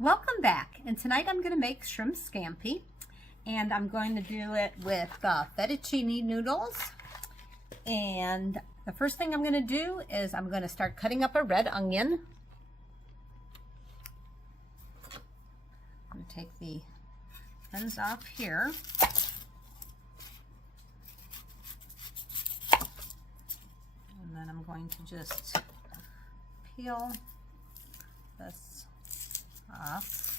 Welcome back, and tonight I'm going to make shrimp scampi, and I'm going to do it with fettuccine noodles. And the first thing I'm going to do is I'm going to start cutting up a red onion. I'm going to take the ends off here. And then I'm going to just peel this off.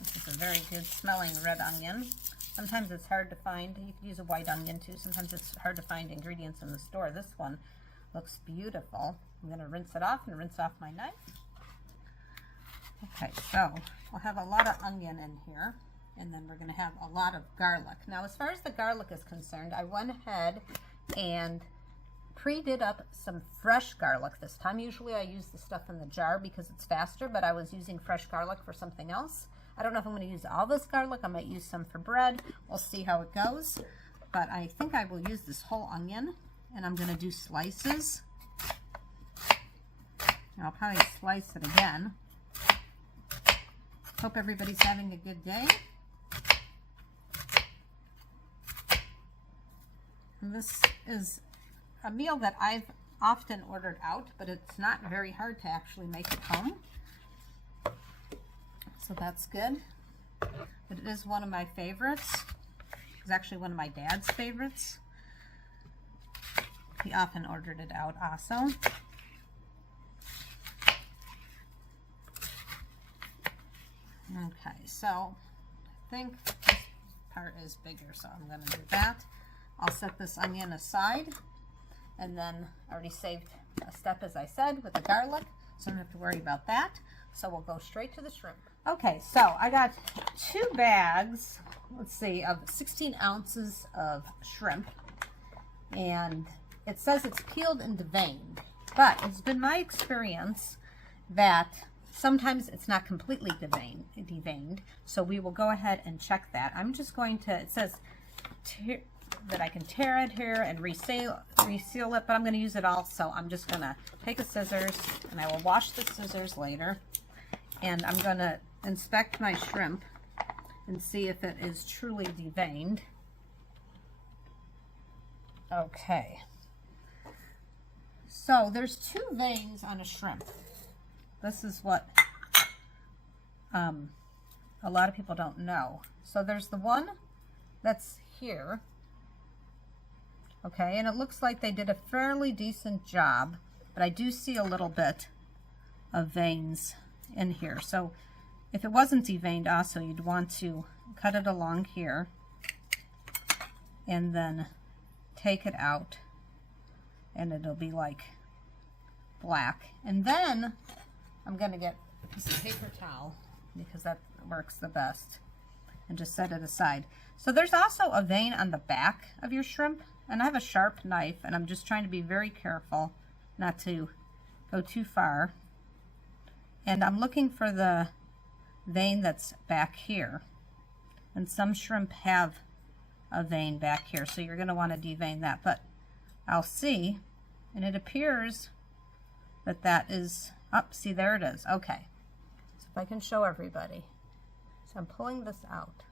This is a very good smelling red onion. Sometimes it's hard to find. You can use a white onion too. Sometimes it's hard to find ingredients in the store. This one looks beautiful. I'm going to rinse it off and rinse off my knife. Okay, so we'll have a lot of onion in here, and then we're going to have a lot of garlic. Now, as far as the garlic is concerned, I went ahead and pre-did up some fresh garlic this time. Usually I use the stuff in the jar because it's faster, but I was using fresh garlic for something else. I don't know if I'm going to use all this garlic. I might use some for bread. We'll see how it goes. But I think I will use this whole onion, and I'm going to do slices. And I'll probably slice it again. Hope everybody's having a good day. And this is a meal that I've often ordered out, but it's not very hard to actually make at home. So that's good. But it is one of my favorites. It's actually one of my dad's favorites. He often ordered it out also. Okay, so I think this part is bigger, so I'm going to do that. I'll set this onion aside. And then I already saved a step, as I said, with the garlic, so I don't have to worry about that. So we'll go straight to the shrimp. Okay, so I got 2 bags, let's see, of 16 ounces of shrimp. And it says it's peeled and deveined, but it's been my experience that sometimes it's not completely deveined. So we will go ahead and check that. I'm just going to, it says that I can tear it here and reseal it, but I'm going to use it all, so I'm just going to take a scissors, and I will wash the scissors later, and I'm going to inspect my shrimp and see if it is truly deveined. Okay, so there's 2 veins on a shrimp. This is what a lot of people don't know. So there's the one that's here. Okay, and it looks like they did a fairly decent job, but I do see a little bit of veins in here. So if it wasn't deveined also, you'd want to cut it along here and then take it out, and it'll be like black. And then I'm going to get a piece of paper towel because that works the best, and just set it aside. So there's also a vein on the back of your shrimp. And I have a sharp knife, and I'm just trying to be very careful not to go too far. And I'm looking for the vein that's back here. And some shrimp have a vein back here, so you're going to want to devein that. But I'll see, and it appears that that is, see, there it is. Okay, so if I can show everybody. So I'm pulling this out.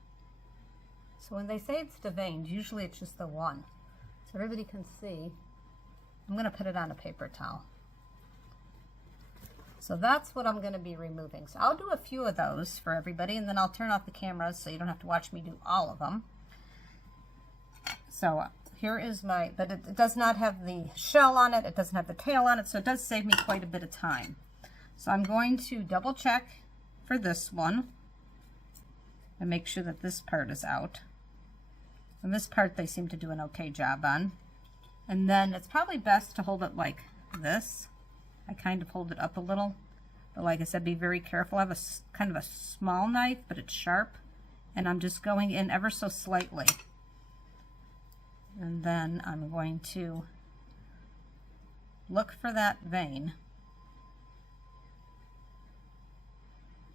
So when they say it's deveined, usually it's just the one. So everybody can see. I'm going to put it on a paper towel. So that's what I'm going to be removing. So I'll do a few of those for everybody, and then I'll turn off the cameras so you don't have to watch me do all of them. So here is my, but it does not have the shell on it. It doesn't have the tail on it, so it does save me quite a bit of time. So I'm going to double check for this one and make sure that this part is out. And this part they seem to do an okay job on. And then it's probably best to hold it like this. I kind of hold it up a little. But like I said, be very careful. I have a kind of a small knife, but it's sharp. And I'm just going in ever so slightly. And then I'm going to look for that vein.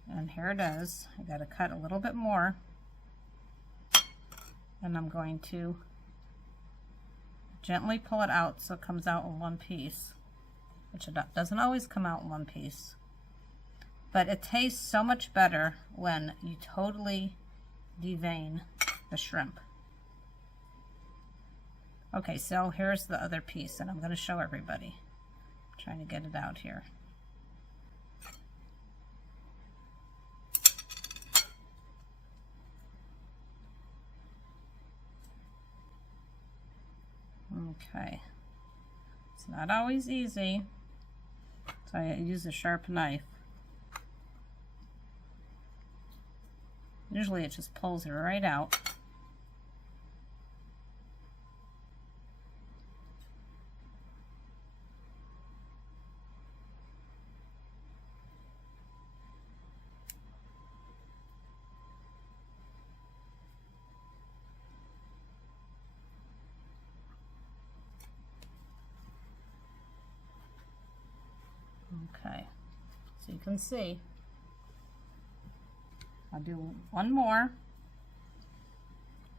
And here it is. I got to cut a little bit more. And I'm going to gently pull it out so it comes out in one piece. which it doesn't always come out in one piece. But it tastes so much better when you totally devein the shrimp. Okay, so here's the other piece, and I'm going to show everybody. I'm trying to get it out here. Okay, it's not always easy, so I use a sharp knife. Usually it just pulls it right out. Okay, so you can see. I'll do one more.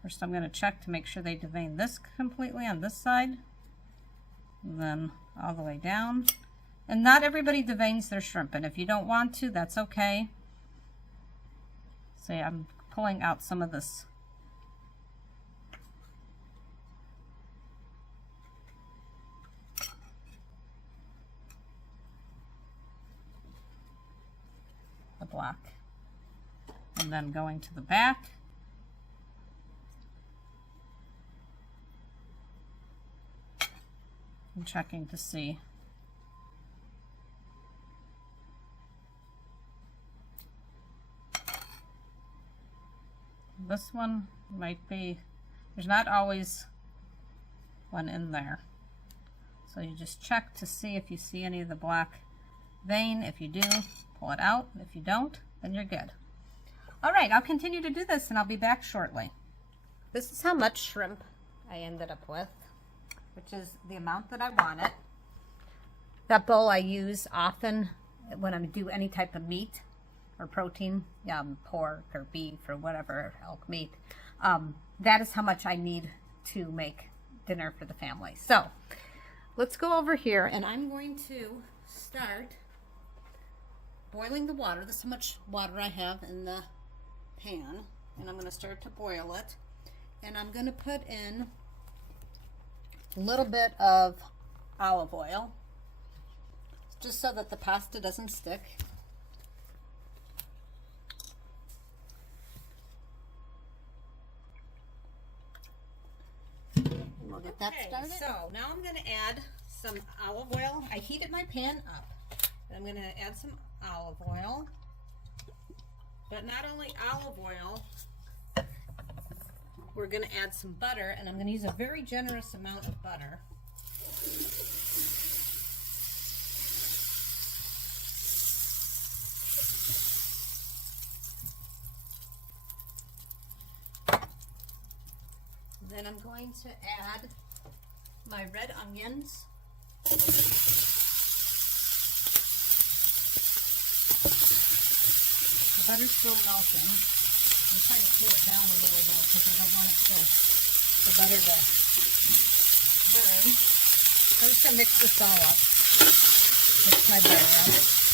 First I'm going to check to make sure they devein this completely on this side. And then all the way down. And not everybody deveins their shrimp, and if you don't want to, that's okay. See, I'm pulling out some of this. The black. And then going to the back. I'm checking to see. This one might be, there's not always one in there. So you just check to see if you see any of the black vein. If you do, pull it out. If you don't, then you're good. All right, I'll continue to do this and I'll be back shortly. This is how much shrimp I ended up with, which is the amount that I wanted. That bowl I use often when I do any type of meat or protein, pork or beef or whatever, elk meat. That is how much I need to make dinner for the family. So let's go over here, and I'm going to start boiling the water. This is how much water I have in the pan, and I'm going to start to boil it, and I'm going to put in a little bit of olive oil just so that the pasta doesn't stick. We'll get that started. So now I'm going to add some olive oil. I heated my pan up, and I'm going to add some olive oil. But not only olive oil, we're going to add some butter, and I'm going to use a very generous amount of butter. Then I'm going to add my red onions. The butter's still melting. I'm trying to cool it down a little though because I don't want it the butter to burn. I'm just going to mix this all up. Mix my butter up.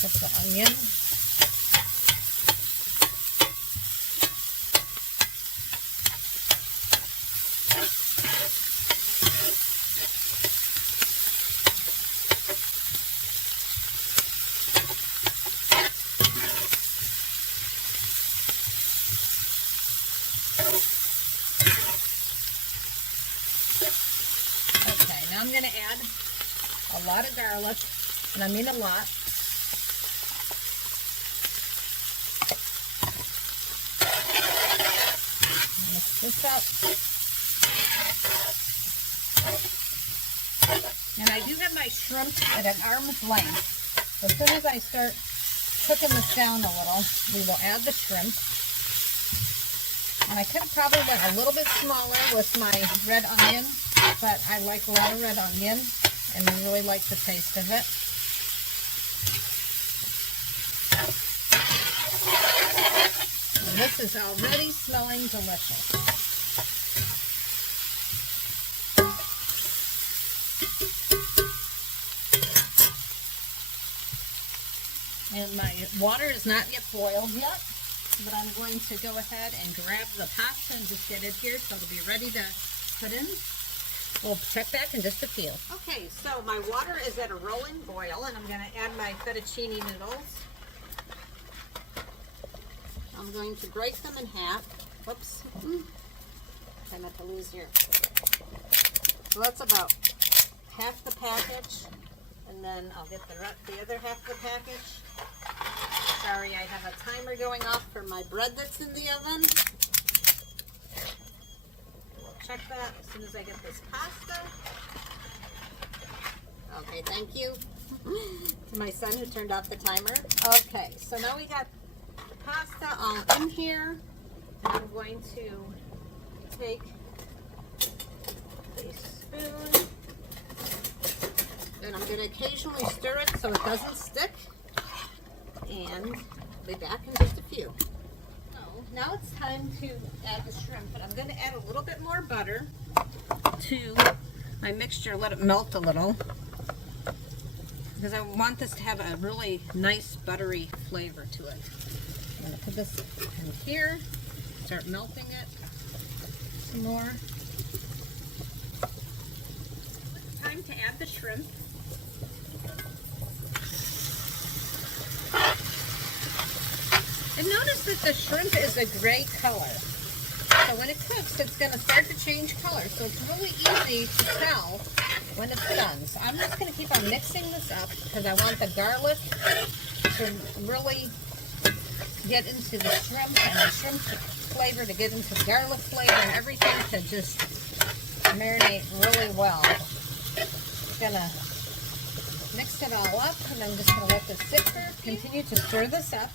Put the onion. Okay, now I'm going to add a lot of garlic, and I mean a lot. This up. And I do have my shrimp at an arm's length. As soon as I start cooking this down a little, we will add the shrimp. And I could have probably went a little bit smaller with my red onion. but I like a lot of red onion and I really like the taste of it. And this is already smelling delicious. And my water is not yet boiled yet, but I'm going to go ahead and grab the pasta and just get it here so it'll be ready to put in. We'll check back in just a few. Okay, so my water is at a rolling boil, and I'm going to add my fettuccine noodles. I'm going to break them in half. Whoops. Try not to lose here. So that's about half the package, and then I'll get the other half of the package. Sorry, I have a timer going off for my bread that's in the oven. We'll check that as soon as I get this pasta. Okay, thank you to my son who turned off the timer. Okay, so now we got the pasta all in here. And I'm going to take a spoon and I'm going to occasionally stir it so it doesn't stick. And I'll be back in just a few. So now it's time to add the shrimp, but I'm going to add a little bit more butter to my mixture, let it melt a little, because I want this to have a really nice buttery flavor to it. I'm going to put this in here, start melting it some more. Time to add the shrimp. And notice that the shrimp is a gray color. So when it cooks, it's going to start to change color. So it's really easy to tell when it's done. So I'm just going to keep on mixing this up because I want the garlic to really get into the shrimp and the shrimp flavor to get into the garlic flavor and everything to just marinate really well. Just going to mix it all up, and I'm just going to let this sit for, continue to stir this up.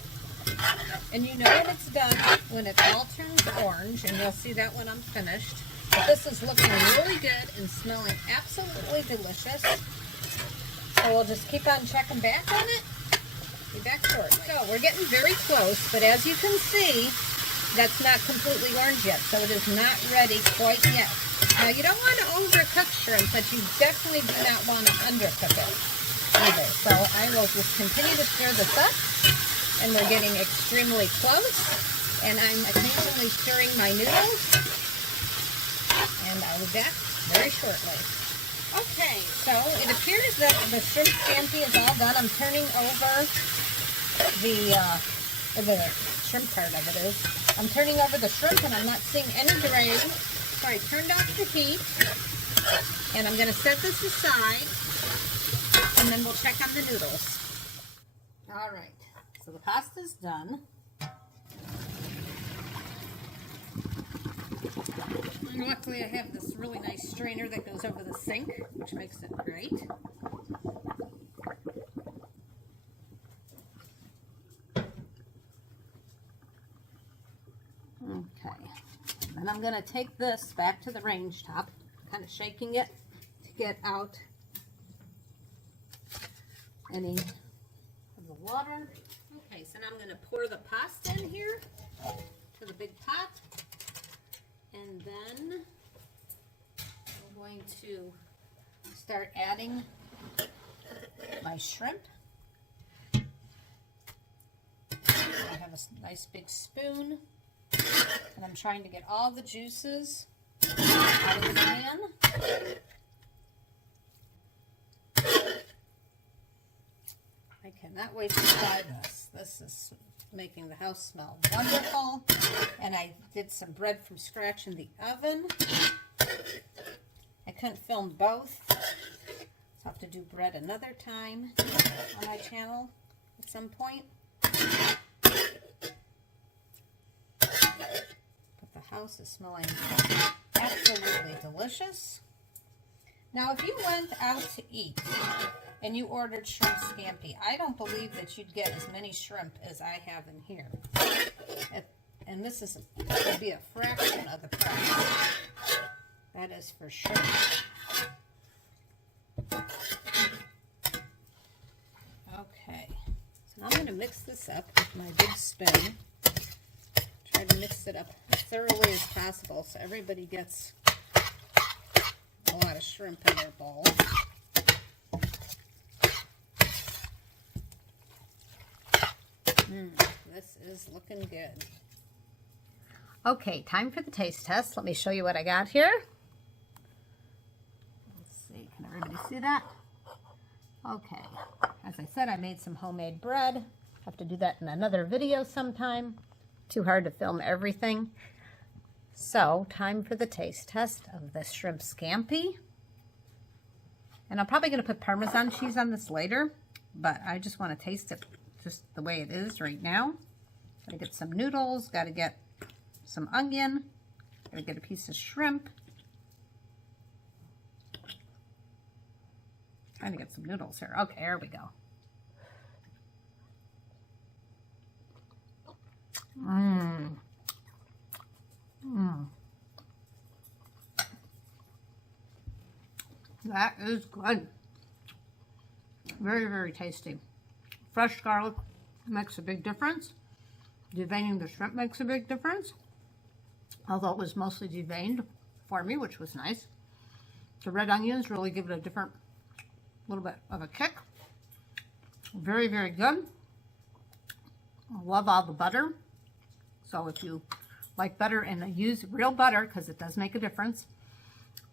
And you know when it's done, when it all turns orange, and you'll see that when I'm finished. But this is looking really good and smelling absolutely delicious. So we'll just keep on checking back on it. Be back short. So we're getting very close, but as you can see, that's not completely orange yet, so it is not ready quite yet. Now you don't want to overcook shrimp, but you definitely do not want to undercook it either. So I will just continue to stir this up. And we're getting extremely close, and I'm occasionally stirring my noodles, and I'll be back very shortly. Okay, so it appears that the shrimp scampi is all done. I'm turning over the shrimp part of it is. I'm turning over the shrimp, and I'm not seeing any gravy, so I turned off the heat, and I'm going to set this aside, and then we'll check on the noodles. All right. So the pasta's done. And luckily I have this really nice strainer that goes over the sink, which makes it great. Okay. And I'm going to take this back to the range top, kind of shaking it to get out any of the water. Okay, so now I'm going to pour the pasta in here to the big pot, and then I'm going to start adding my shrimp. I have a nice big spoon, and I'm trying to get all the juices out of the pan. I cannot wait to try this. This is making the house smell wonderful. And I did some bread from scratch in the oven. I couldn't film both, so I'll have to do bread another time on my channel at some point. But the house is smelling absolutely delicious. Now, if you went out to eat and you ordered shrimp scampi, I don't believe that you'd get as many shrimp as I have in here. And this would be a fraction of the price. That is for sure. Okay, so now I'm going to mix this up with my big spoon. Try to mix it up as thoroughly as possible so everybody gets a lot of shrimp in their bowl. This is looking good. Okay, time for the taste test. Let me show you what I got here. Let's see, can everybody see that? Okay, as I said, I made some homemade bread. Have to do that in another video sometime. Too hard to film everything. So, time for the taste test of the shrimp scampi. And I'm probably going to put Parmesan cheese on this later, but I just want to taste it just the way it is right now. Gotta get some noodles, gotta get some onion, gotta get a piece of shrimp. Trying to get some noodles here. Okay, there we go. That is good. Very, very tasty. Fresh garlic makes a big difference. Deveining the shrimp makes a big difference. Although it was mostly deveined for me, which was nice. The red onions really give it a different, little bit of a kick. Very, very good. I love all the butter. So if you like butter and use real butter, because it does make a difference,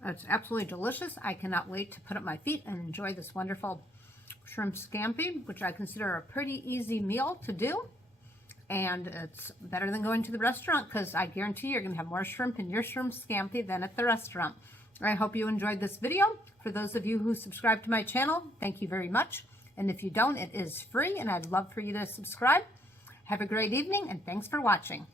it's absolutely delicious. I cannot wait to put up my feet and enjoy this wonderful shrimp scampi, which I consider a pretty easy meal to do. And it's better than going to the restaurant, because I guarantee you're going to have more shrimp in your shrimp scampi than at the restaurant. I hope you enjoyed this video. For those of you who subscribe to my channel, thank you very much. And if you don't, it is free, and I'd love for you to subscribe. Have a great evening, and thanks for watching.